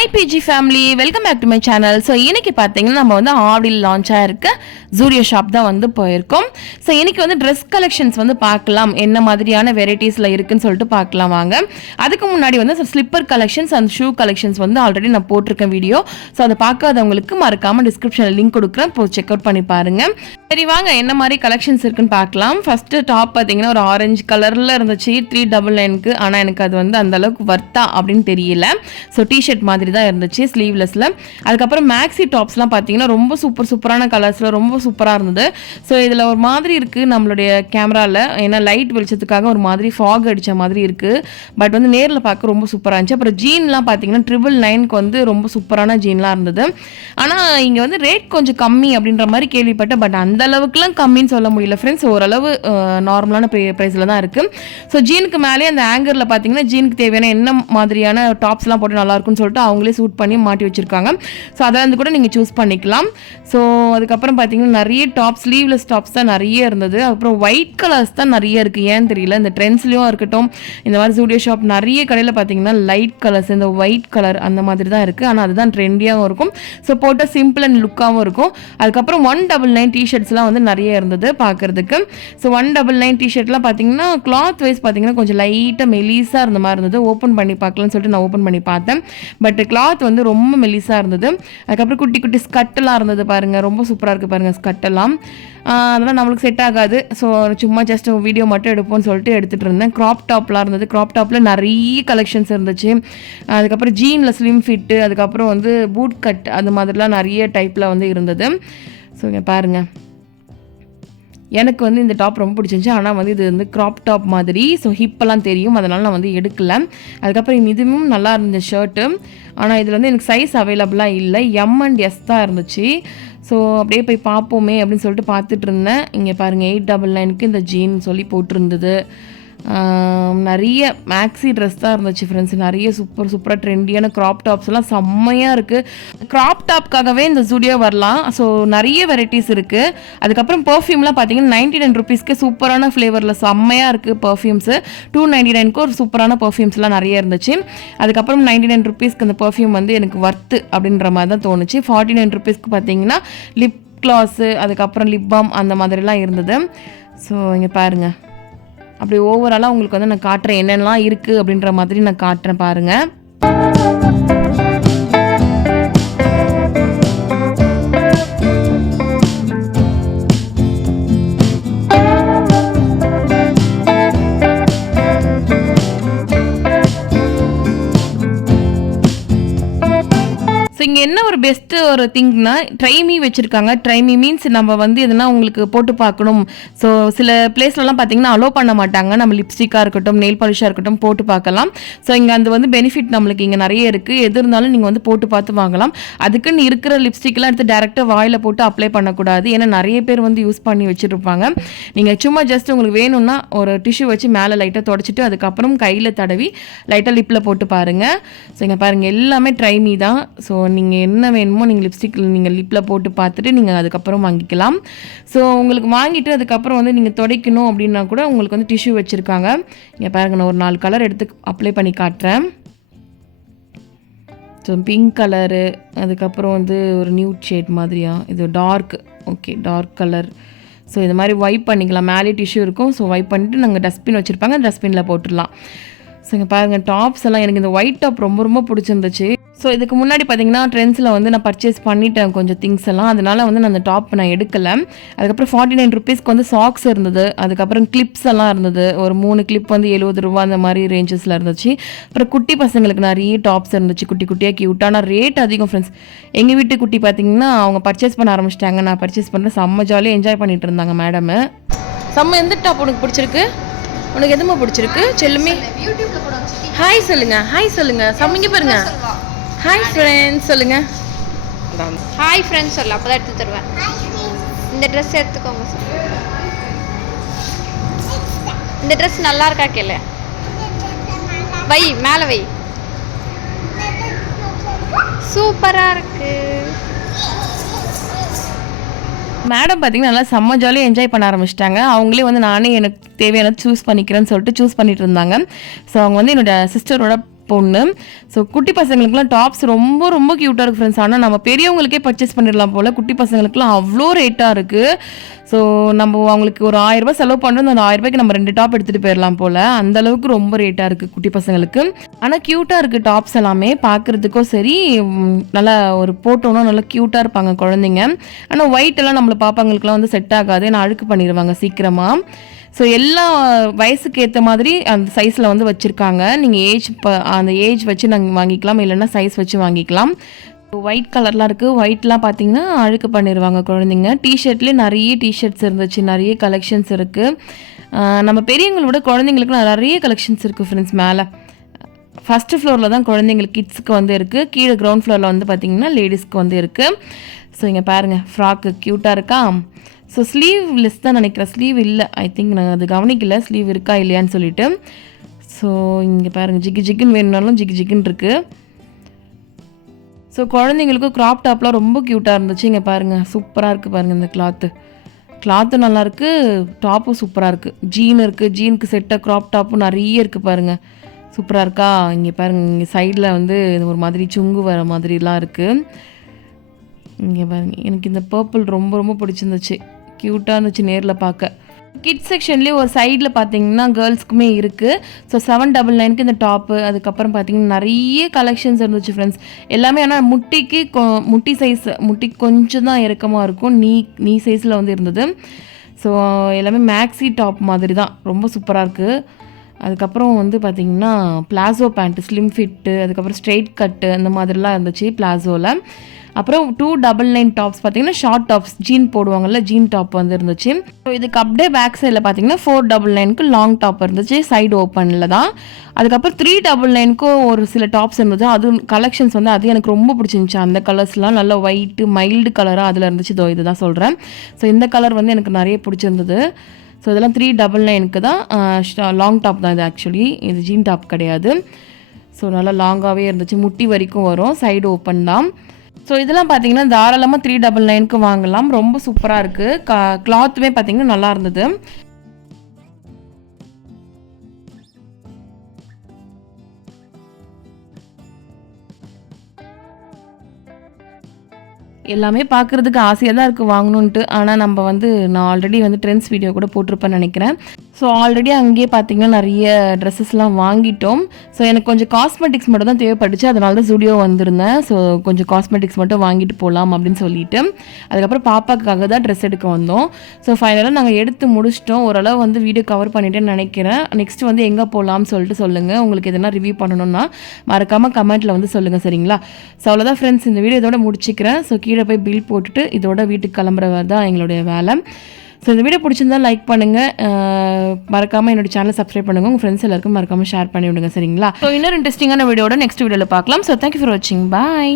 Hi PG family, welcome back to my channel. So இன்னைக்கு பாத்தீங்கன்னா நம்ம வந்து ஆடியில் லான்ச் ஆயிருக்க ஜூடியோ ஷாப் தான் வந்து போயிருக்கோம். ஸோ இன்னைக்கு வந்து ட்ரெஸ் கலெக்ஷன்ஸ் வந்து பார்க்கலாம், என்ன மாதிரியான வெரைட்டிஸில் இருக்குன்னு சொல்லிட்டு பார்க்கலாம் வாங்க. அதுக்கு முன்னாடி வந்து slipper collections and shoe collections வந்து ஆல்ரெடி நான் போட்டிருக்கேன் வீடியோ. ஸோ அதை பார்க்காதவங்களுக்கு மறக்காம டிஸ்கிரிப்ஷனில் லிங்க் கொடுக்குறேன், இப்போ செக் அவுட் பண்ணி பாருங்க. சரி வாங்க என்ன மாதிரி கலெக்ஷன்ஸ் இருக்குன்னு பார்க்கலாம். ஃபர்ஸ்ட் டாப் பார்த்தீங்கன்னா ஒரு ஆரஞ்சு கலரில் இருந்துச்சு 399க்கு. ஆனால் எனக்கு அது வந்து அந்த அளவுக்கு வர்த்தா அப்படின்னு தெரியல. ஸோ டிஷர்ட் மாதிரி தான் இருந்துச்சு ஸ்லீவ்லெஸ்ல. அதுக்கப்புறம் மேக்ஸி டாப்ஸ்லாம் பார்த்தீங்கன்னா ரொம்ப சூப்பரான கலர்ஸில் ரொம்ப சூப்பராக இருந்தது. ஸோ இதில் ஒரு மாதிரி இருக்குது நம்மளுடைய கேமராவில், ஏன்னா லைட் வெளிச்சத்துக்காக ஒரு மாதிரி ஃபாக் அடித்த மாதிரி இருக்குது. பட் வந்து நேரில் பார்க்க ரொம்ப சூப்பராக இருந்துச்சு. அப்புறம் ஜீன்லாம் பார்த்தீங்கன்னா 999க்கு வந்து ரொம்ப சூப்பரான ஜீன்லாம் இருந்தது. ஆனால் இங்கே வந்து ரேட் கொஞ்சம் கம்மி அப்படின்ற மாதிரி கேள்விப்பட்டேன். பட் அந்த அளவுக்குலாம் கம்மின்னு சொல்ல முடியல ஃப்ரெண்ட்ஸ், ஓரளவு நார்மலான ப்ரைஸில் தான் இருக்குது. ஸோ ஜீனுக்கு மேலே அந்த ஆங்கரில் பார்த்தீங்கன்னா ஜீனுக்கு தேவையான என்ன மாதிரியான டாப்ஸ்லாம் போட்டு நல்லாயிருக்குன்னு சொல்லிட்டு அவங்களே சூட் பண்ணி மாட்டி வச்சுருக்காங்க. ஸோ அதில் வந்து கூட நீங்கள் சூஸ் பண்ணிக்கலாம். ஸோ அதுக்கப்புறம் பார்த்தீங்கன்னா நிறைய டாப்ஸ், ஸ்லீவ்லெஸ் டாப்ஸ் தான் நிறைய இருந்தது. அப்புறம் ஒயிட் கலர்ஸ் தான் நிறைய இருக்குது, ஏன்னு தெரியல. இந்த ட்ரெண்ட்ஸ்லேயும் இருக்கட்டும், இந்த மாதிரி ஜூடியோ ஷாப் நிறைய கடையில் பார்த்தீங்கன்னா லைட் கலர்ஸ், இந்த ஒயிட் கலர் அந்த மாதிரி தான் இருக்குது. ஆனால் அதுதான் ட்ரெண்டியாகவும் இருக்கும். ஸோ போட்டால் சிம்பிள் அண்ட் லுக்காகவும் இருக்கும். அதுக்கப்புறம் 199 டிஷர்ட்ஸ்லாம் வந்து நிறைய இருந்தது பார்க்குறதுக்கு. ஸோ 199 டிஷர்ட்லாம் பார்த்தீங்கன்னா கிளாத் வைஸ் பார்த்தீங்கன்னா கொஞ்சம் லைட்டாக மெலிசாக இருந்த மாதிரி இருந்தது. ஓப்பன் பண்ணி பார்க்கலான்னு சொல்லிட்டு நான் ஓப்பன் பண்ணி பார்த்தேன். பட் கிளாத் வந்து ரொம்ப மெலிசாக இருந்தது. அதுக்கப்புறம் குட்டி குட்டி ஸ்கட்டெல்லாம் இருந்தது பாருங்கள், ரொம்ப சூப்பராக இருக்குது பாருங்கள் ஸ்கட்டெல்லாம். அதெல்லாம் நம்மளுக்கு செட் ஆகாது. ஸோ சும்மா ஜஸ்ட் வீடியோ மட்டும் எடுப்போம்னு சொல்லிட்டு எடுத்துகிட்டு இருந்தேன். க்ராப் டாப்லாம் இருந்தது. க்ராப் டாப்பில் நிறைய கலெக்ஷன்ஸ் இருந்துச்சு. அதுக்கப்புறம் ஜீனில் ஸ்லிம் ஃபிட்டு, அதுக்கப்புறம் வந்து பூட் கட், அது மாதிரிலாம் நிறைய டைப்பில் வந்து இருந்தது. ஸோ இங்கே பாருங்கள், எனக்கு வந்து இந்த டாப் ரொம்ப பிடிச்சிருந்துச்சு. ஆனால் வந்து இது வந்து க்ராப் டாப் மாதிரி, ஸோ ஹிப்பெல்லாம் தெரியும், அதனால் நான் வந்து எடுக்கல. அதுக்கப்புறம் இதுவும் நல்லா இருந்த ஷர்ட்டு. ஆனால் இதில் வந்து எனக்கு சைஸ் அவைலபிளாக இல்லை, M and S தான் இருந்துச்சு. ஸோ அப்படியே போய் பார்ப்போமே அப்படின்னு சொல்லிட்டு பார்த்துட்டு இருந்தேன். இங்கே பாருங்கள் 899க்கு இந்த ஜீன் சொல்லி போட்டிருந்தது. நிறைய மேக்ஸி ட்ரெஸ் தான் இருந்துச்சு ஃப்ரெண்ட்ஸ். நிறைய சூப்பராக ட்ரெண்டியான க்ராப் டாப்ஸ் எல்லாம் செம்மையாக இருக்குது. க்ராப் டாப்காகவே இந்த ஜூடியோ வரலாம். ஸோ நிறைய வெரைட்டிஸ் இருக்குது. அதுக்கப்புறம் பர்ஃப்யூம்லாம் பார்த்தீங்கன்னா 99 ருபீஸ்க்கு சூப்பரான ஃப்ளேவரில் செம்மையாக இருக்குது பர்ஃப்யூம்ஸு. 299க்கு ஒரு சூப்பரான பர்ஃப்யூம்ஸ்லாம் நிறைய இருந்துச்சு. அதுக்கப்புறம் 99 ருபீஸ்க்கு அந்த பர்ஃப்யூம் வந்து எனக்கு வர்த்து அப்படின்ற மாதிரி தான் தோணுச்சு. 49 ருபீஸ்க்கு பார்த்தீங்கன்னா லிப் கிளாஸு, அதுக்கப்புறம் லிப் பாம் அந்த மாதிரிலாம் இருந்தது. ஸோ இங்கே பாருங்கள், அப்படி ஓவராலாக உங்களுக்கு வந்து நான் காட்டுறேன் என்னென்னலாம் இருக்குது அப்படின்ற மாதிரி நான் காட்டுறேன் பாருங்கள். ஸோ இங்கே என்ன ஒரு பெஸ்ட்டு ஒரு திங்னா ட்ரைமி வச்சுருக்காங்க. ட்ரைமி மீன்ஸ் நம்ம வந்து எதுனா உங்களுக்கு போட்டு பார்க்கணும். ஸோ சில பிளேஸ்லலாம் பார்த்தீங்கன்னா அலோவ் பண்ண மாட்டாங்க, நம்ம லிப்ஸ்டிக்காக இருக்கட்டும், நெயில் பாலிஷாக இருக்கட்டும் போட்டு பார்க்கலாம். ஸோ இங்கே அந்த வந்து பெனிஃபிட் நம்மளுக்கு இங்கே நிறைய இருக்குது. எது இருந்தாலும் நீங்கள் வந்து போட்டு பார்த்து வாங்கலாம். அதுக்குன்னு இருக்கிற லிப்ஸ்டிக்லாம் எடுத்து டேரெக்டாக வாயில் போட்டு அப்ளை பண்ணக்கூடாது, ஏன்னா நிறைய பேர் வந்து யூஸ் பண்ணி வச்சுருப்பாங்க. நீங்கள் சும்மா ஜஸ்ட் உங்களுக்கு வேணும்னா ஒரு டிஷ்யூ வச்சு மேலே லைட்டாக தொடச்சிட்டு அதுக்கப்புறம் கையில் தடவி லைட்டாக லிப்பில் போட்டு பாருங்கள். ஸோ இங்கே பாருங்கள் எல்லாமே ட்ரைமி தான். ஸோ நீங்கள் என்ன வேணுமோ நீங்கள் லிப்ஸ்டிக் நீங்கள் லிப்பில் போட்டு பார்த்துட்டு நீங்கள் அதுக்கப்புறம் வாங்கிக்கலாம். ஸோ உங்களுக்கு வாங்கிட்டு அதுக்கப்புறம் வந்து நீங்கள் துடைக்கணும் அப்படின்னா கூட உங்களுக்கு வந்து டிஷ்யூ வச்சுருக்காங்க. இங்கே பாருங்க, நான் ஒரு 4 கலர் எடுத்து அப்ளை பண்ணி காட்டுறேன். ஸோ பிங்க் கலரு, அதுக்கப்புறம் வந்து ஒரு நியூட் ஷேட் மாதிரியா, இது dark, okay dark colour. So இது மாதிரி வைப் பண்ணிக்கலாம், மேலே டிஷ்யூ இருக்கும். ஸோ வைப் பண்ணிவிட்டு நாங்கள் டஸ்ட்பின் வச்சுருப்பாங்க, டஸ்ட்பினில் போட்டுடலாம். ஸோ இங்கே பாருங்கள் டாப்ஸ் எல்லாம் எனக்கு இந்த ஒயிட் டாப் ரொம்ப பிடிச்சிருந்துச்சு. ஸோ இதுக்கு முன்னாடி பார்த்தீங்கன்னா ட்ரெண்ட்ஸில் வந்து நான் பர்ச்சேஸ் பண்ணிட்டேன் கொஞ்சம் திங்ஸ் எல்லாம், அதனால் வந்து நான் அந்த டாப் நான் எடுக்கலை. அதுக்கப்புறம் 49 ருபீஸ்க்கு வந்து சாக்ஸ் இருந்தது. அதுக்கப்புறம் கிளிப்ஸ் எல்லாம் இருந்தது. ஒரு 3 கிளிப் வந்து 70 ரூபா அந்த மாதிரி ரேஞ்சஸில் இருந்துச்சு. அப்புறம் குட்டி பசங்களுக்கு நிறைய டாப்ஸ் இருந்துச்சு, குட்டி குட்டியாக க்யூட். ஆனால் ரேட் அதிகம் ஃப்ரெண்ட்ஸ். எங்கள் வீட்டு குட்டி பார்த்தீங்கன்னா அவங்க பர்ச்சேஸ் பண்ண ஆரம்பிச்சிட்டாங்க, நான் பர்ச்சேஸ் பண்ணுறேன். செம்ம ஜாலியாக என்ஜாய் பண்ணிட்டு இருந்தாங்க மேடம். செம்ம எந்த டாப் உனக்கு பிடிச்சிருக்கு? உனக்கு எதுமா பிடிச்சிருக்கு செல்லுமே? ஹாய் சொல்லுங்க, ஹாய் சொல்லுங்க, சம்மிங்க பாருங்க. ஹாய் ஃப்ரெண்ட்ஸ் சொல்லுங்க. ஹாய் ஃப்ரெண்ட்ஸ் சொல்லு, அப்போ தான் எடுத்து தருவேன். இந்த ட்ரெஸ் எடுத்துக்கோங்க சார். இந்த ட்ரெஸ் நல்லா இருக்கா கேளு. வை மேலே வை, சூப்பராக இருக்கு. மேடம் பார்த்தீங்கன்னா நல்லா செம்ம ஜாலியாக என்ஜாய் பண்ண ஆரம்பிச்சிட்டாங்க. அவங்களே வந்து நானே எனக்கு தேவையான சூஸ் பண்ணிக்கிறேன்னு சொல்லிட்டு சூஸ் பண்ணிட்டு இருந்தாங்க. ஸோ அவங்க வந்து என்னோட சிஸ்டரோட டாப் ஒன்று. ஸோ குட்டி பசங்களுக்குலாம் டாப்ஸ் ரொம்ப ரொம்ப க்யூட்டாக இருக்குது ஃப்ரெண்ட்ஸ். ஆனால் நம்ம பெரியவங்களுக்கே பர்ச்சேஸ் பண்ணிடலாம் போல், குட்டி பசங்களுக்குலாம் அவ்வளோ ரேட்டாக இருக்குது. ஸோ நம்ம அவங்களுக்கு ஒரு 1000 ரூபாய் செலவு பண்ணுறோம், அந்த 1000 ரூபாய்க்கு நம்ம 2 டாப் எடுத்துகிட்டு போயிடலாம் போல், அந்தளவுக்கு ரொம்ப ரேட்டாக இருக்குது குட்டி பசங்களுக்கு. ஆனால் க்யூட்டாக இருக்குது டாப்ஸ் எல்லாமே பார்க்குறதுக்கும் சரி, நல்லா ஒரு போட்டோன்னா நல்லா க்யூட்டாக இருப்பாங்க குழந்தைங்க. ஆனால் ஒயிட்டெல்லாம் நம்மளை பாப்பாங்களுக்குலாம் வந்து செட் ஆகாது, ஏன்னா அழுக்கு பண்ணிடுவாங்க சீக்கிரமாக. ஸோ எல்லா வயசுக்கு ஏற்ற மாதிரி அந்த சைஸில் வந்து வச்சுருக்காங்க. நீங்கள் அந்த ஏஜ் வச்சு நாங்கள் வாங்கிக்கலாம், இல்லைன்னா சைஸ் வச்சு வாங்கிக்கலாம். ஒயிட் கலர்லாம் இருக்குது. ஒயிட்லாம் பார்த்தீங்கன்னா அழுக்கு பண்ணிடுவாங்க குழந்தைங்க. டிஷர்ட்லேயே நிறைய டிஷர்ட்ஸ் இருந்துச்சு, நிறைய கலெக்ஷன்ஸ் இருக்குது. நம்ம பெரியவங்களோட குழந்தைங்களுக்குலாம் நிறைய கலெக்ஷன்ஸ் இருக்குது ஃப்ரெண்ட்ஸ். மேலே ஃபஸ்ட்டு ஃப்ளோரில் தான் குழந்தைங்களுக்கு கிட்ஸுக்கு வந்து இருக்குது, கீழே கிரவுண்ட் ஃப்ளோரில் வந்து பார்த்திங்கன்னா லேடிஸ்க்கு வந்து இருக்குது. ஸோ இங்கே பாருங்கள், ஃப்ராக்கு க்யூட்டாக இருக்கா. ஸோ ஸ்லீவ்லெஸ் தான் நினைக்கிறேன், ஸ்லீவ் இல்லை ஐ திங்க், நான் அது கவனிக்கல ஸ்லீவ் இருக்கா இல்லையான்னு சொல்லிட்டு. ஸோ இங்கே பாருங்கள், ஜிக்கு ஜிக்குன்னு வேணுனாலும் ஜிக்கு ஜிக்குன்னு இருக்குது. ஸோ குழந்தைங்களுக்கும் க்ராப் டாப்லாம் ரொம்ப க்யூட்டாக இருந்துச்சு. இங்கே பாருங்கள், சூப்பராக இருக்குது பாருங்கள், இந்த கிளாத்து நல்லாயிருக்கு, டாப்பும் சூப்பராக இருக்குது. ஜீன் இருக்குது, ஜீனுக்கு செட்டாக க்ராப் டாப்பும் நிறைய இருக்குது பாருங்கள், சூப்பராக இருக்கா. இங்கே பாருங்கள், இங்கே சைடில் வந்து ஒரு மாதிரி சுங்கு வர மாதிரிலாம் இருக்குது. இங்கே பாருங்கள், எனக்கு இந்த பர்பிள் ரொம்ப ரொம்ப பிடிச்சிருந்துச்சு, க்யூட்டாக இருந்துச்சு நேரில் பார்க்க. கிட்ஸ் செக்ஷன்லேயே ஒரு சைடில் பார்த்தீங்கன்னா கேர்ள்ஸ்க்குமே இருக்குது. ஸோ 799க்கு இந்த டாப்பு, அதுக்கப்புறம் பார்த்தீங்கன்னா நிறைய கலெக்ஷன்ஸ் இருந்துச்சு ஃப்ரெண்ட்ஸ். எல்லாமே ஆனால் முட்டி சைஸ், முட்டி கொஞ்சம் தான் இறக்கமாக இருக்கும், நீ சைஸில் வந்து இருந்தது. ஸோ எல்லாமே மேக்ஸி டாப் மாதிரி தான், ரொம்ப சூப்பராக இருக்குது. அதுக்கப்புறம் வந்து பார்த்திங்கன்னா பிளாசோ பேண்ட்டு, ஸ்லிம் ஃபிட்டு, அதுக்கப்புறம் ஸ்ட்ரெயிட் கட்டு அந்த மாதிரிலாம் இருந்துச்சு பிளாசோவில். அப்புறம் 299 டாப்ஸ் பார்த்தீங்கன்னா ஷார்ட் டாப்ஸ், ஜீன் போடுவாங்கல்ல, ஜீன் டாப் வந்து இருந்துச்சு. ஸோ இதுக்கு அப்படியே பேக் சைடில் பார்த்தீங்கன்னா 499க்கு லாங் டாப் இருந்துச்சு, சைடு ஓப்பனில் தான். அதுக்கப்புறம் 399க்கு ஒரு சில டாப்ஸ் இருந்தது, அது கலெக்ஷன்ஸ் வந்து அது எனக்கு ரொம்ப பிடிச்சிருந்துச்சு. அந்த கலர்ஸ்லாம் நல்லா ஒயிட்டு மைல்டு கலராக அதில் இருந்துச்சு. இது தான் சொல்கிறேன். ஸோ இந்த கலர் வந்து எனக்கு நிறைய பிடிச்சிருந்தது. ஸோ இதெல்லாம் 399க்கு தான், லாங் டாப் தான் இது ஆக்சுவலி, இது ஜீன் டாப் கிடையாது. ஸோ நல்லா லாங்காகவே இருந்துச்சு, முட்டி வரைக்கும் வரும், சைடு ஓப்பன் தான். ஸோ இதெல்லாம் பார்த்தீங்கன்னா தாராளமாக 399க்கு வாங்கலாம், ரொம்ப சூப்பராக இருக்குது. கிளாத்துமே பார்த்தீங்கன்னா நல்லா இருந்தது. எல்லாமே பார்க்குறதுக்கு ஆசையாக தான் இருக்குது வாங்கணுன்ட்டு. ஆனால் நம்ம வந்து நான் ஆல்ரெடி வந்து ட்ரெண்ட்ஸ் வீடியோ கூட போட்டிருப்பேன்னு நினைக்கிறேன். ஸோ ஆல்ரெடி அங்கேயே பார்த்திங்கன்னா நிறைய ட்ரெஸ்ஸஸ்லாம் வாங்கிட்டோம். ஸோ எனக்கு கொஞ்சம் காஸ்மெட்டிக்ஸ் மட்டும் தான் தேவைப்பட்டுச்சு, அதனால தான் ஸ்டுடியோ வந்திருந்தேன். ஸோ கொஞ்சம் காஸ்மெட்டிக்ஸ் மட்டும் வாங்கிட்டு போகலாம் அப்படின்னு சொல்லிட்டு, அதுக்கப்புறம் பாப்பாக்காக தான் ட்ரெஸ் எடுக்க வந்தோம். ஸோ ஃபைனலாக நாங்கள் எடுத்து முடிச்சிட்டோம். ஓரளவு வந்து வீடியோ கவர் பண்ணிட்டேன்னு நினைக்கிறேன். நெக்ஸ்ட் வந்து எங்கே போகலாம்னு சொல்லிட்டு சொல்லுங்கள். உங்களுக்கு எதனா ரிவ்யூ பண்ணணும்னா மறக்காமல் கமெண்ட்டில் வந்து சொல்லுங்கள், சரிங்களா? ஸோ அவ்வளோதான் ஃப்ரெண்ட்ஸ், இந்த வீடியோ இதோட முடிச்சிக்கிறேன். ஸோ கீழே போய் பில் போட்டுட்டு இதோட வீட்டுக்கு கிளம்புறவர் தான் எங்களுடைய வேலை. ஸோ இந்த வீடியோ பிடிச்சிருந்தா லைக் பண்ணுங்கள், மறக்காமல் என்னோட சேனலை சப்ஸ்கிரைப் பண்ணுங்கள், உங்கள் ஃப்ரெண்ட்ஸ் எல்லாருக்கும் மறக்காமல் ஷேர் பண்ணி விடுங்க, சரிங்களா? ஸோ இன்னொரு இன்ட்ரெஸ்டிங்கான வீடியோட நெக்ஸ்ட் வீடியோவில் பார்க்கலாம். ஸோ தேங்க்யூ ஃபார் வாட்சிங், பாய்.